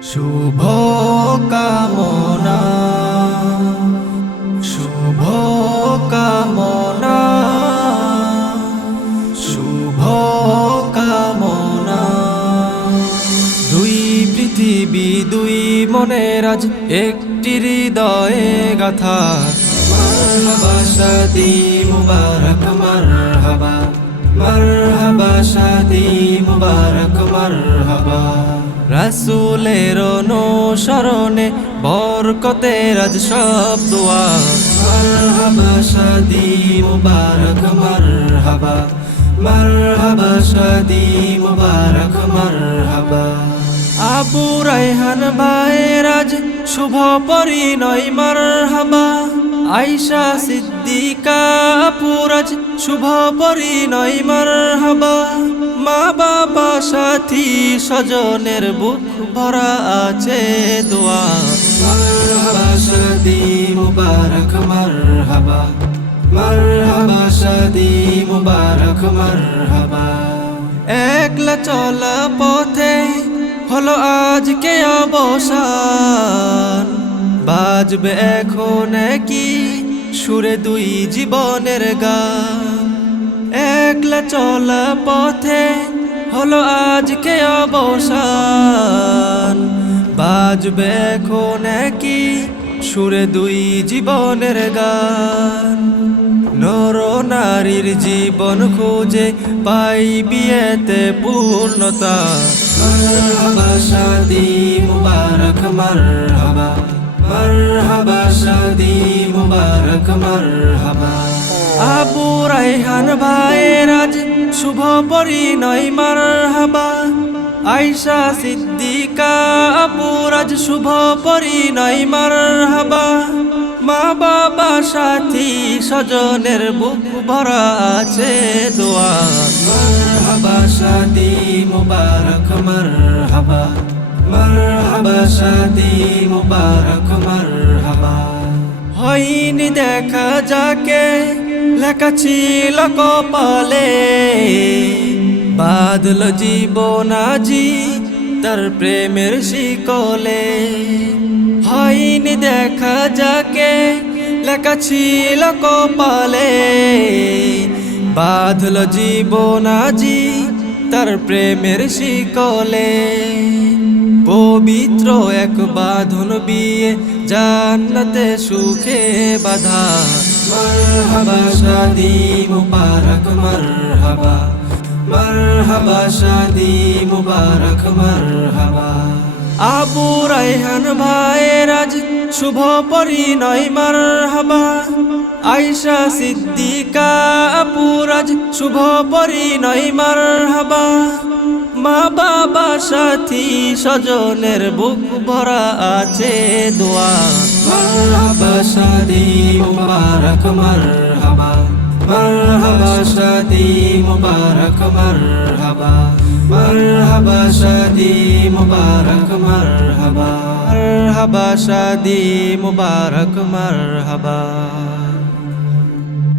শুভ কামনা, শুভ কামনা, শুভ কামনা। দুই পৃথিবী দুই মনের আজ একটি হৃদয়ে গাথা। মারহাবা শাদি মুবারক মারহাবা, মারহাবা শাদি মুবারক মারহাবা। রাসূলের অনুসরণে বরকতের আজ সব দোয়া। মারহাবা শাদি মুবারক মারহাবা, মারহাবা শাদি মুবারক মারহাবা। আবু রায়হান ভাইয়ের আজ শুভ পরিণয় মারহাবা। আয়েশা সিদ্দিকা আপুর আজ শুভ পরিণয় মারহাবা। মা বাবা সাথী স্বজনের বুক ভরা আছে দোয়া। মারহাবা শাদি মুবারক মারহাবা, মারহাবা শাদি মুবারক মারহাবা। একলা চলা পথে হলো আজকে অবসান, বাজবে এখন কি সুরে দুই জীবনের গান। একলা চলা পথে হলো আজকে অবসান, বাজবে এখন কি সুরে দুই জীবনের গান। নর নারীর জীবন খুঁজে পাই বিয়েতে পূর্ণতা। মারহাবা শাদি মুবারক মারহাবা, মারহাবা শাদি মুবারক মারহাবা। আবু রায়হান ভাইয়ের আজ শুভ পরিণয় মারহাবা। আয়েশা সিদ্দিকা আপুর আজ শুভ পরিণয় মারহাবা। মা বাবা সাথী স্বজনের বুক ভরা আছে দোয়া। মারহাবা শাদি মুবারক মারহাবা, মারহাবা শাদি মুবারক মারহাবা। হয়নি দেখা যাকে লেখা ছিল কপালে, বাদল জীবন আজি তার প্রেমের শিকলে। হয়নি দেখা যাকে লেখা ছিল কপালে, বাদল জীবন আজি তার প্রেমের শিকলে। পবিত্র এক বাঁধন বিয়ে জান্নাতে সুখে বাঁধা। মারহাবা শাদি মুবারক মারহাবা, মারহাবা শাদি মুবারক মারহাবা। আবু রায়হান ভাইয়ের আজ শুভ পরিণয় মারহাবা। আয়েশা সিদ্দিকা আপুর আজ শুভ পরিণয় মারহাবা। মা বাবা সাথী স্বজনের বুক ভরা আছে দোয়া। মারহাবা শাদি মুবারক মারহাবা, মারহাবা শাদি মুবারক মারহাবা, মারহাবা শাদি মুবারক মারহাবা, মারহাবা শাদি মুবারক মারহাবা।